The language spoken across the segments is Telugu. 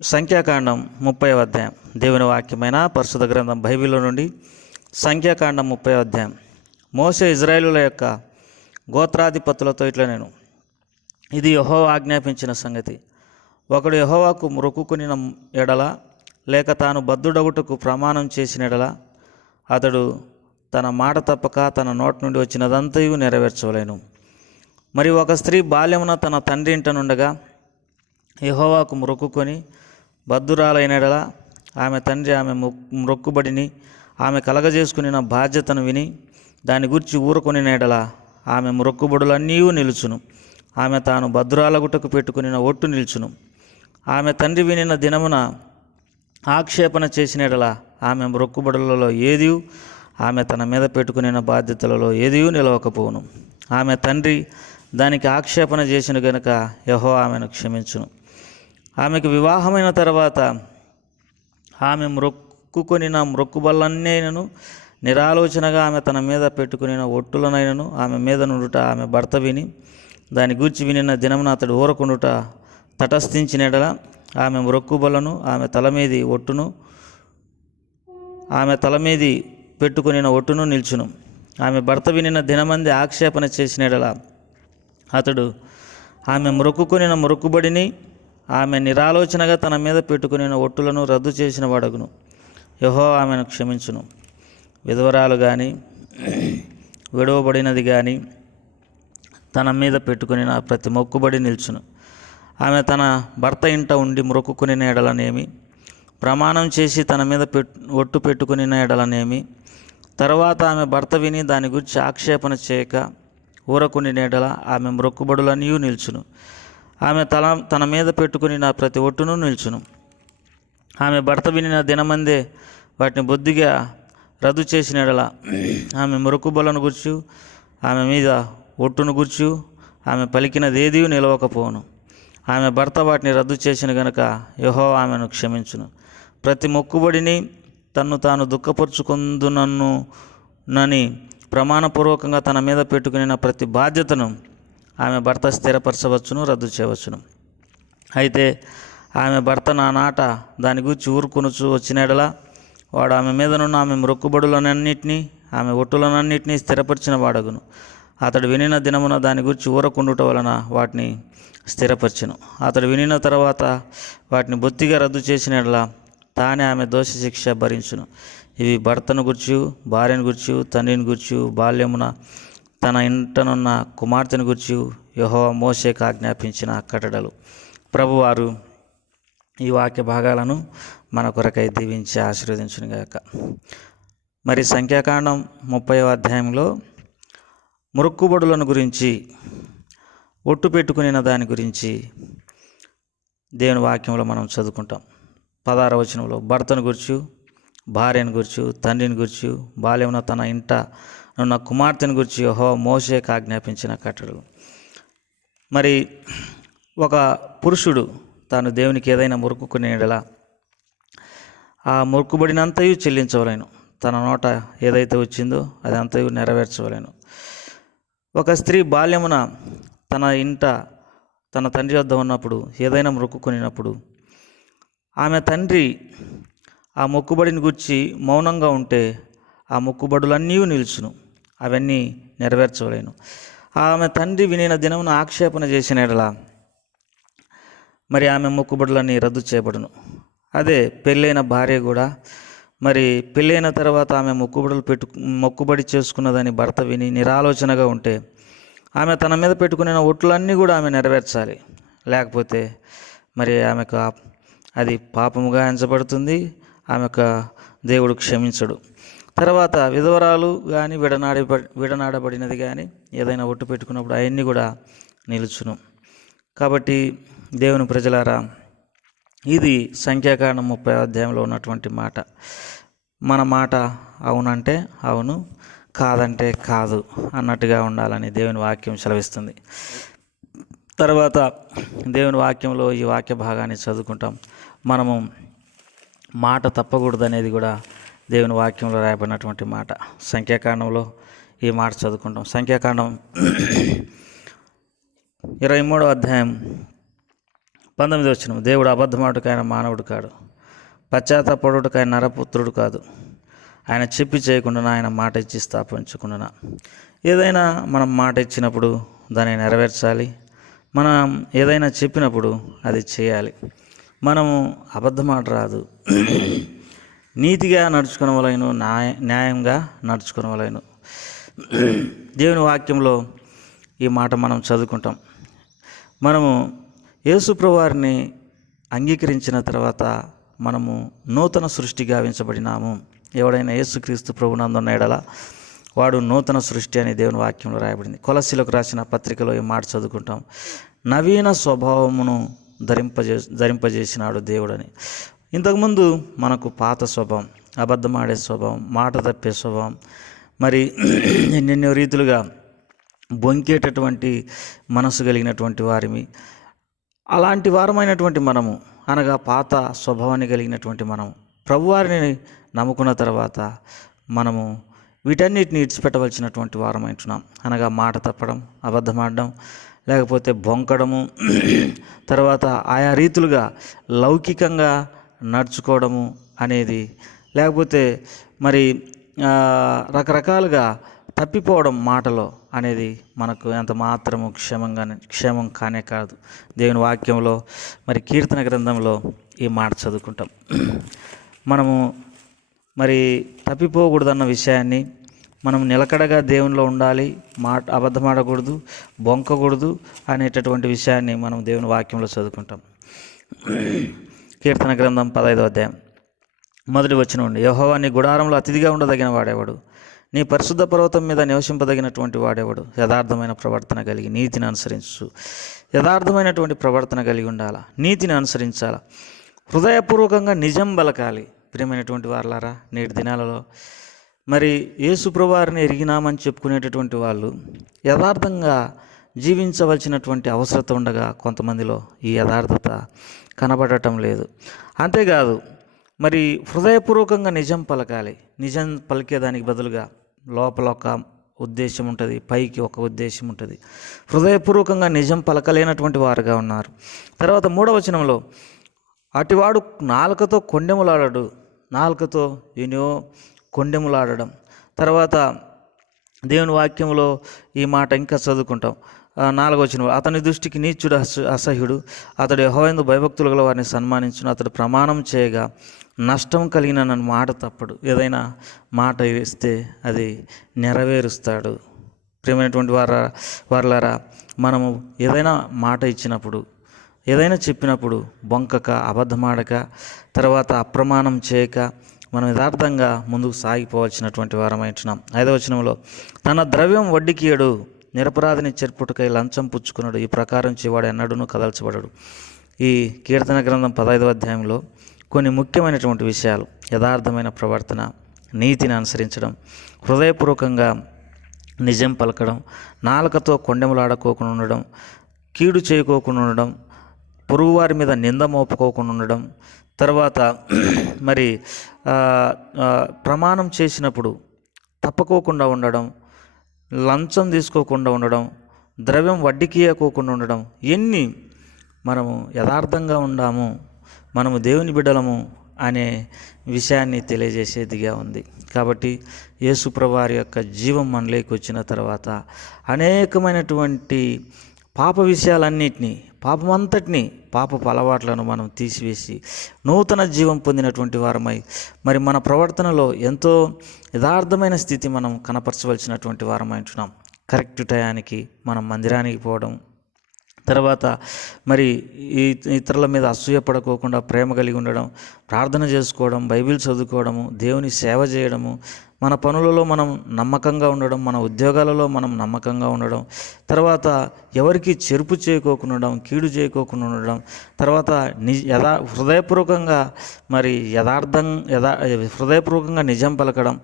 సంఖ్యాకాండం 30వ అధ్యాయం. దేవుని వాక్యమైన పరిశుద్ధ గ్రంథం బైబిల్లో నుండి సంఖ్యాకాండం 30వ అధ్యాయం. మోషే ఇజ్రాయేలుల యొక్క గోత్రాధిపతులతో ఇట్లా నేను, ఇది యెహోవా ఆజ్ఞాపించిన సంగతి. ఒకడు యెహోవాకు మొక్కుకొనిన ఎడల, లేక తాను బద్ధుడగుటకు ప్రమాణం చేసిన ఎడల, అతడు తన మాట తప్పక తన నోటి నుండి వచ్చినదంతయు నెరవేర్చవలేను. మరి ఒక స్త్రీ బాల్యమున తన తండ్రి ఇంట నుండగా యెహోవాకు మొక్కుకొని బద్ధురాలైన ఎడల, ఆమె తండ్రి ఆమె మొక్కుబడిని ఆమె కలగజేసుకుని బాధ్యతను విని దాని గురించి ఊరుకొని ఎడల, ఆమె మొక్కుబడులన్నీ నిలుచును. ఆమె తాను బద్ధురాలగుటకు పెట్టుకుని ఒట్టు నిలుచును. ఆమె తండ్రి వినిన దినమున ఆక్షేపణ చేసిన ఎడల, ఆమె మొక్కుబడులలో ఏది ఆమె తన మీద పెట్టుకుని బాధ్యతలలో ఏది నిలవకపోవును. ఆమె తండ్రి దానికి ఆక్షేపణ చేసిన గనుక యెహోవా ఆమెను క్షమించును. ఆమెకు వివాహమైన తర్వాత ఆమె మొక్కుకొని మొక్కుబళ్ళన్నైనను నిరాలోచనగా ఆమె తన మీద పెట్టుకుని ఒట్టులనైనను ఆమె మీద నుండుట ఆమె భర్త విని దాని గూర్చి వినిన దినమున అతడు ఊరకుండుట తటస్థించిన ఎడల, ఆమె మొక్కుబళ్ళను ఆమె తల మీది ఒట్టును ఆమె తల మీది పెట్టుకుని ఒట్టును నిల్చును. ఆమె భర్త వినిన దినమంది ఆక్షేపణ చేసిన ఎడల, అతడు ఆమె మొక్కుకొని మొక్కుబడిని ఆమె నిరాలోచనగా తన మీద పెట్టుకుని ఒట్టులను రద్దు చేసిన వాడగును. యెహోవా ఆమెను క్షమించును. విధవరాలు కానీ విడవబడినది కానీ తన మీద పెట్టుకుని ప్రతి మొక్కుబడి నిల్చును. ఆమె తన భర్త ఇంట ఉండి మొక్కుకుని ఎడలనేమి, ప్రమాణం చేసి తన మీద ఒట్టు పెట్టుకుని ఎడలనేమి, తర్వాత ఆమె భర్త విని దాని గురించి ఆక్షేపణ చేయక ఊరకుని ఎడల, ఆమె మొక్కుబడులన్నీ నిల్చును. ఆమె తన మీద పెట్టుకుని ప్రతి ఒట్టును నిల్చును. ఆమె భర్త వినిన దినమందే వాటిని బొద్దిగా రద్దు చేసిన ఎడల, ఆమె మొక్కుబడులను గుర్చు ఆమె మీద ఒట్టును గుర్చు ఆమె పలికినదేదీ నిలవకపోవును. ఆమె భర్త వాటిని రద్దు చేసిన గనుక యెహోవా ఆమెను క్షమించును. ప్రతి మొక్కుబడిని తన్ను తాను దుఃఖపరుచుకుందునని ప్రమాణపూర్వకంగా తన మీద పెట్టుకుని ప్రతి బాధ్యతను ఆమె భర్త స్థిరపరచవచ్చును, రద్దు చేయవచ్చును. అయితే ఆమె భర్త నా నాట దాని గురించి ఊరుకొనుచు వచ్చినడలా, వాడు ఆమె మీదనున్న ఆమె మొక్కుబడులనన్నింటినీ ఆమె ఒట్టులనన్నింటినీ స్థిరపరిచిన వాడగును. అతడు వినిన దినమున దాని గురించి ఊరకుండుట వలన వాటిని స్థిరపరచెను. అతడు వినిన తర్వాత వాటిని బొత్తిగా రద్దు చేసినట్లా తానే ఆమె దోష శిక్ష భరించును. ఇవి భర్తను గుర్చు, భార్యను గుర్చు, తండ్రిని గుర్చు, బాల్యమున తన ఇంటనున్న కుమార్తెను గుర్చు యెహోవా మోషేకు ఆజ్ఞాపించిన కట్టడలు. ప్రభువారు ఈ వాక్య భాగాలను మన కొరకై దీవించి ఆశీర్వదించునుగాక. మరి సంఖ్యాకాండం 30వ అధ్యాయంలో మొక్కుబడులను గురించి, ఒట్టు పెట్టుకుని దాని గురించి దేవుని వాక్యంలో మనం చదువుకుంటాం. 16వ వచనంలో భర్తను గుర్చు, భార్యను గుర్చు, తండ్రిని గుర్చు, బాల్యమున తన ఇంట ఉన్న కుమార్తెను గురించి యెహోవా మోషేకు ఆజ్ఞాపించిన కట్టడలు. మరి ఒక పురుషుడు తాను దేవునికి ఏదైనా మొక్కుకునే యెడల ఆ మొక్కుబడినంతయు చెల్లించవలేను. తన నోట ఏదైతే వచ్చిందో అదంతయు నెరవేర్చవలేను. ఒక స్త్రీ బాల్యమున తన ఇంట తన తండ్రి వద్ద ఉన్నప్పుడు ఏదైనా మొక్కుకునేటప్పుడు ఆమె తండ్రి ఆ మొక్కుబడిని గురించి మౌనంగా ఉంటే ఆ మొక్కుబడులన్నీ నిలుచును, అవన్నీ నెరవేర్చవలేను. ఆమె తండ్రి వినిన దినమున ఆక్షేపణ చేసిన ఎడల మరి ఆమె మొక్కుబడులన్నీ రద్దు చేయబడును. అదే పెళ్ళైన భార్య కూడా మరి పెళ్ళైన తర్వాత ఆమె మొక్కుబడి చేసుకున్నదని భర్త విని నిరాలోచనగా ఉంటే ఆమె తన మీద పెట్టుకునే ఒట్లన్నీ కూడా ఆమె నెరవేర్చాలి. లేకపోతే మరి ఆమెకు అది పాపముగా ఎంచబడుతుంది, ఆమెకు దేవుడు క్షమించడు. తర్వాత విధవరాలు కానీ విడనాడబడినది కానీ ఏదైనా ఒట్టు పెట్టుకున్నప్పుడు అవన్నీ కూడా నిలుచును. కాబట్టి దేవుని ప్రజలారా, ఇది సంఖ్యాకాండం 30వ అధ్యాయంలో ఉన్నటువంటి మాట. మన మాట అవునంటే అవును, కాదంటే కాదు అన్నట్టుగా ఉండాలని దేవుని వాక్యం సెలవిస్తుంది. తర్వాత దేవుని వాక్యంలో ఈ వాక్య భాగాన్ని చదువుకుంటాం. మనము మాట తప్పకూడదు అనేది కూడా దేవుని వాక్యంలో రాయబడినటువంటి మాట. సంఖ్యాకాండంలో ఈ మాట చదువుకుంటాం. సంఖ్యాకాండం 23వ అధ్యాయం 19వ వచనం, దేవుడు అబద్ధమాడుటకు ఆయన మానవుడు కాడు, పశ్చాత్తాపడుటకు ఆయన నరపుత్రుడు కాదు, ఆయన చెప్పి చేయకుండా ఆయన మాట ఇచ్చి స్థాపించకుండా. ఏదైనా మనం మాట ఇచ్చినప్పుడు దాన్ని నెరవేర్చాలి. మనం ఏదైనా చెప్పినప్పుడు అది చేయాలి. మనము అబద్ధమాట రాదు, నీతిగా నడుచుకునవలెను, న్యాయంగా నడుచుకునవలెను. దేవుని వాక్యంలో ఈ మాట మనం చదువుకుంటాం. మనము యేసు ప్రభువారిని అంగీకరించిన తర్వాత మనము నూతన సృష్టి గావించబడినాము. ఎవడైనా యేసుక్రీస్తు ప్రభునందున్న ఎడల వాడు నూతన సృష్టి అని దేవుని వాక్యంలో రాయబడింది. కొలస్సీలకు రాసిన పత్రికలో ఈ మాట చదువుకుంటాం, నవీన స్వభావమును ధరింపజేసినాడు దేవుడని. ఇంతకుముందు మనకు పాత స్వభావం, అబద్ధమాడే స్వభావం, మాట తప్పే స్వభావం, మరి ఎన్నెన్నో రీతులుగా బొంకేటటువంటి మనసు కలిగినటువంటి వారిమి. అలాంటి వారమైనటువంటి మనము, అనగా పాత స్వభావాన్ని కలిగినటువంటి మనము ప్రభువారిని నమ్ముకున్న తర్వాత మనము వీటన్నిటిని ఇడిచిపెట్టవలసినటువంటి వారమైంటున్నాం. అనగా మాట తప్పడం, అబద్ధమాడడం, లేకపోతే బొంకడము, తర్వాత ఆయా రీతులుగా లౌకికంగా నడుచుకోవడము అనేది, లేకపోతే మరి రకరకాలుగా తప్పిపోవడం మాటలో అనేది మనకు ఎంత మాత్రము క్షేమం కానే కాదు. దేవుని వాక్యంలో మరి కీర్తన గ్రంథంలో ఈ మాట చదువుకుంటాం. మనము మరి తప్పిపోకూడదన్న విషయాన్ని, మనం నిలకడగా దేవునిలో ఉండాలి, అబద్ధమాడకూడదు, బొంకకూడదు అనేటటువంటి విషయాన్ని మనం దేవుని వాక్యంలో చదువుకుంటాం. కీర్తన గ్రంథం 15వ అధ్యాయం 1వ వచనం నుండి, యెహోవా నీ గుడారంలో అతిథిగా ఉండదగిన వాడేవాడు, నీ పరిశుద్ధ పర్వతం మీద నివసింపదగినటువంటి వాడేవాడు. యథార్థమైన ప్రవర్తన కలిగి నీతిని అనుసరించు. యథార్థమైనటువంటి ప్రవర్తన కలిగి ఉండాలా, నీతిని అనుసరించాలా, హృదయపూర్వకంగా నిజం బలకాలి. ప్రియమైనటువంటి వారలారా, నేటి దినాలలో మరి యేసు ప్రభువారిని ఎరిగినామని చెప్పుకునేటటువంటి వాళ్ళు యథార్థంగా జీవించవలసినటువంటి అవసరత ఉండగా కొంతమందిలో ఈ యథార్థత కనబడటం లేదు. అంతేకాదు, మరి హృదయపూర్వకంగా నిజం పలకాలి. నిజం పలికేదానికి బదులుగా లోపల ఒక ఉద్దేశం ఉంటుంది, పైకి ఒక ఉద్దేశం ఉంటుంది. హృదయపూర్వకంగా నిజం పలకలేనటువంటి వారుగా ఉన్నారు. తర్వాత 3వ వచనంలో, అటివాడు నాలుకతో కొండెములాడడు, నాలుకతో ఎన్నో కొండెములాడడం. తర్వాత దేవుని వాక్యంలో ఈ మాట ఇంకా చదువుకుంటాం. 4వ వచనం, అతని దృష్టికి నీచుడు అసహ్యుడు, అతడు యెహోవాయందు భయభక్తులు గల వారిని సన్మానించును, అతడు ప్రమాణం చేయగా నష్టం కలిగిన నన్ను మాట తప్పడు. ఏదైనా మాట వేస్తే అది నెరవేరుస్తాడు. ప్రియమైనటువంటి వారలారా, మనము ఏదైనా మాట ఇచ్చినప్పుడు, ఏదైనా చెప్పినప్పుడు బొంకక, అబద్ధమాడక, తర్వాత అప్రమాణం చేయక మనం యథార్థంగా ముందుకు సాగిపోవాల్సినటువంటి వారమైంటున్నాం. 5వ వచనంలో, తన ద్రవ్యం వడ్డీకియడు, నిరపరాధిని చెరుపుటకై లంచం పుచ్చుకున్నాడు, ఈ ప్రకారం చేవాడు ఎన్నడూనూ కదల్చబడడు. ఈ కీర్తన గ్రంథం 15వ అధ్యాయంలో కొన్ని ముఖ్యమైనటువంటి విషయాలు: యథార్థమైన ప్రవర్తన, నీతిని అనుసరించడం, హృదయపూర్వకంగా నిజం పలకడం, నాలుకతో కొండెములాడుకోకుండా ఉండడం, కీడు చేయకోకుండా ఉండడం, పొరుగువారి మీద నింద మోపుకోకుండా ఉండడం, తర్వాత మరి ప్రమాణం చేసినప్పుడు తప్పుకోకుండా ఉండడం, లంచం తీసుకోకుండా ఉండడం, ద్రవ్యం వడ్డీకి ఇవ్వకోకుండా ఉండడం. ఎన్ని మనము యథార్థంగా ఉండాము, మనము దేవుని బిడ్డలము అనే విషయాన్ని తెలియజేసేదిగా ఉంది. కాబట్టి యేసు ప్రభువారి యొక్క జీవం మనలోకి వచ్చిన తర్వాత అనేకమైనటువంటి పాప విషయాలన్నిటినీ, పాపమంతటినీ, పాపపు అలవాట్లను మనం తీసివేసి నూతన జీవం పొందినటువంటి వారమై మరి మన ప్రవర్తనలో ఎంతో యథార్థమైన స్థితి మనం కనపరచవలసినటువంటి వారమై ఉంటున్నాం. కరెక్ట్ టయానికి మనం మందిరానికి పోవడం, తర్వాత మరి ఇతరుల మీద అసూయపడకోకుండా ప్రేమ కలిగి ఉండడం, ప్రార్థన చేసుకోవడం, బైబిల్ చదువుకోవడము, దేవుని సేవ చేయడము, మన పనులలో మనం నమ్మకంగా ఉండడం, మన ఉద్యోగాలలో మనం నమ్మకంగా ఉండడం, తర్వాత ఎవరికి చెరుపు చేయకోకుండా ఉండడం, కీడు చేయకోకుండా ఉండడం, తర్వాత హృదయపూర్వకంగా మరి హృదయపూర్వకంగా నిజం పలకడం.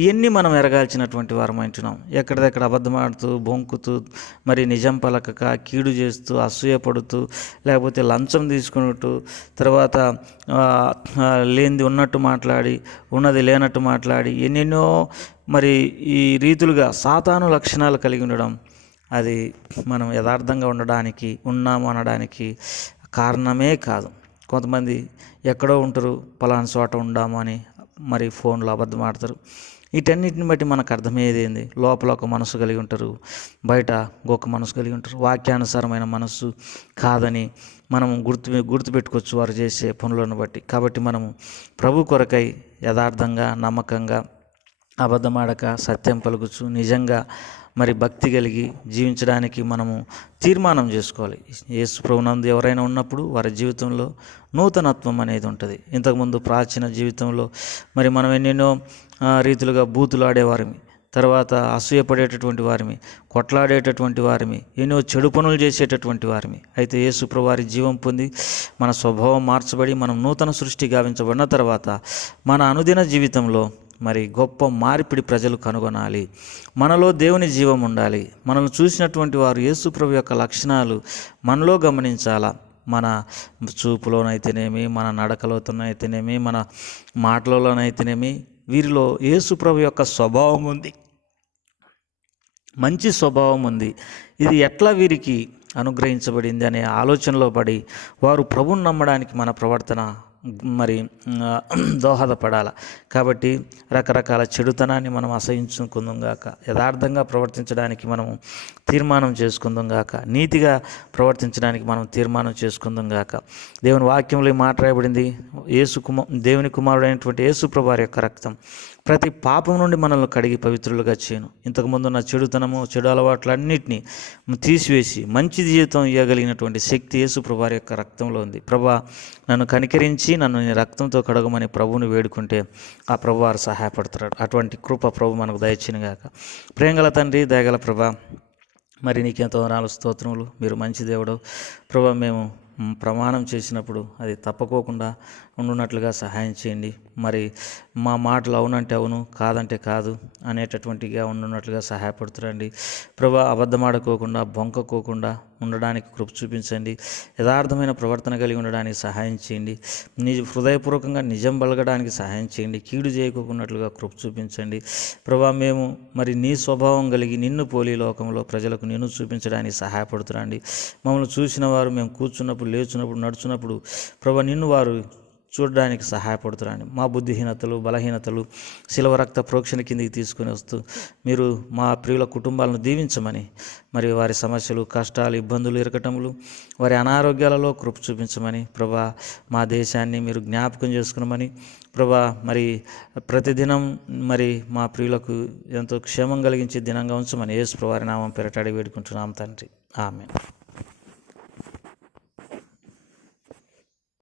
ఇవన్నీ మనం ఎరగాల్సినటువంటి వారం అంటున్నాం. ఎక్కడిదెక్కడ అబద్ధమాడుతూ, బొంకుతూ, మరి నిజం పలకక, కీడు చేస్తూ, అసూయపడుతూ, లేకపోతే లంచం తీసుకున్నట్టు, తర్వాత లేనిది ఉన్నట్టు మాట్లాడి, ఉన్నది లేనట్టు మాట్లాడి, ఎన్నెన్నో మరి ఈ రీతులుగా సాతాను లక్షణాలు కలిగి ఉండడం, అది మనం యథార్థంగా ఉన్నాము అనడానికి కారణమే కాదు. కొంతమంది ఎక్కడో ఉంటారు, పలానా చోట ఉండాము అని మరి ఫోన్లో అబద్ధం ఆడతారు. వీటన్నిటిని బట్టి మనకు అర్థమయ్యేది ఏంది? లోపల ఒక మనసు కలిగి ఉంటారు, బయట ఇంకొక మనసు కలిగి ఉంటారు. వాక్యానుసారమైన మనస్సు కాదని మనం గుర్తుపెట్టుకోవచ్చు వారు చేసే పనులను బట్టి. కాబట్టి మనము ప్రభు కొరకై యథార్థంగా, నమ్మకంగా, అబద్ధమాడక, సత్యం పలుకుచు, నిజంగా మరి భక్తి కలిగి జీవించడానికి మనము తీర్మానం చేసుకోవాలి. యేసు ప్రభునందు ఎవరైనా ఉన్నప్పుడు వారి జీవితంలో నూతనత్వం అనేది ఉంటుంది. ఇంతకుముందు ప్రాచీన జీవితంలో మరి మనం ఎన్నెన్నో రీతులుగా బూతులు ఆడేవారిమి, తర్వాత అసూయపడేటటువంటి వారిమి, కొట్లాడేటటువంటి వారిమి, ఎన్నో చెడు పనులు చేసేటటువంటి వారిమి. అయితే యేసు ప్రభు వారి జీవం పొంది మన స్వభావం మార్చబడి మనం నూతన సృష్టి గావించబడిన తర్వాత మన అనుదిన జీవితంలో మరి గొప్ప మార్పిడి ప్రజలు కనుగొనాలి. మనలో దేవుని జీవం ఉండాలి. మనల్ని చూసినటువంటి వారు యేసు ప్రభు యొక్క లక్షణాలు మనలో గమనించాలా. మన చూపులోనైతేనేమి, మన నడకలోనైతేనేమి, మన మాటలలోనైతేనేమి వీరిలో యేసు ప్రభు యొక్క స్వభావం ఉంది, మంచి స్వభావం ఉంది. ఇది ఎట్లా వీరికి అనుగ్రహించబడింది అనే ఆలోచనలో పడి వారు ప్రభువుని నమ్మడానికి మన ప్రవర్తన మరి దోహదపడాలి. కాబట్టి రకరకాల చెడుతనాన్ని మనం అసహించుకుందాం గాక, యథార్థంగా ప్రవర్తించడానికి మనము తీర్మానం చేసుకుందాం గాక, నీతిగా ప్రవర్తించడానికి మనం తీర్మానం చేసుకుందాం గాక. దేవుని వాక్యంలో మాట్లాడబడింది, దేవుని కుమారుడైనటువంటి యేసు ప్రభు వారి యొక్క రక్తం ప్రతి పాపం నుండి మనల్ని కడిగి పవిత్రులుగా చేయను. ఇంతకుముందు ఉన్న చెడుతనము, చెడు అలవాట్లన్నింటినీ తీసివేసి మంచి జీవితం ఇవ్వగలిగినటువంటి శక్తి యేసు ప్రభు వారి యొక్క రక్తంలో ఉంది. ప్రభా, నన్ను కనికరించి నన్ను నీ రక్తంతో కడగమని ప్రభువుని వేడుకుంటే ఆ ప్రభు వారు సహాయపడతారు. అటువంటి కృప ప్రభు మనకు దయచిన గాక. ప్రేమగల తండ్రి, దయగల ప్రభా, మరి నీకెంతో వందనాలు, స్తోత్రములు. మీరు మంచి దేవుడు ప్రభా. మేము ప్రమాణం చేసినప్పుడు అది తప్పకోకుండా ఉండున్నట్లుగా సహాయం చేయండి. మరి మా మాటలు అవునంటే అవును, కాదంటే కాదు అనేటటువంటిగా ఉండున్నట్లుగా సహాయపడుతురండి ప్రభా. అబద్ధమాడుకోకుండా, బొంకకోకుండా ఉండడానికి కృప చూపించండి. యథార్థమైన ప్రవర్తన కలిగి ఉండడానికి సహాయం చేయండి. హృదయపూర్వకంగా నిజం బలగడానికి సహాయం చేయండి. కీడు చేయకోకున్నట్లుగా కృప చూపించండి ప్రభా. మేము మరి నీ స్వభావం కలిగి నిన్ను పోలి లోకంలో ప్రజలకు నిన్ను చూపించడానికి సహాయపడుతురండి. మమ్మల్ని చూసిన వారు మేము కూర్చున్నప్పుడు, లేచున్నప్పుడు, నడుచున్నప్పుడు ప్రభా నిన్ను వారు చూడడానికి సహాయపడుతున్నాను. మా బుద్ధిహీనతలు, బలహీనతలు శిలువ రక్త ప్రోక్షణ కిందికి తీసుకుని వస్తూ మీరు మా ప్రియుల కుటుంబాలను దీవించమని, మరి వారి సమస్యలు, కష్టాలు, ఇబ్బందులు, ఇరకటములు, వారి అనారోగ్యాలలో కృప చూపించమని ప్రభా. మా దేశాన్ని మీరు జ్ఞాపకం చేసుకున్నామని ప్రభా. మరి ప్రతిదినం మరి మా ప్రియులకు ఎంతో క్షేమం కలిగించే దినంగా ఉంచమని యేసు ప్రభువారి నామం పేరట అడిగి వేడుకుంటున్నాం తండ్రి. ఆమేన్.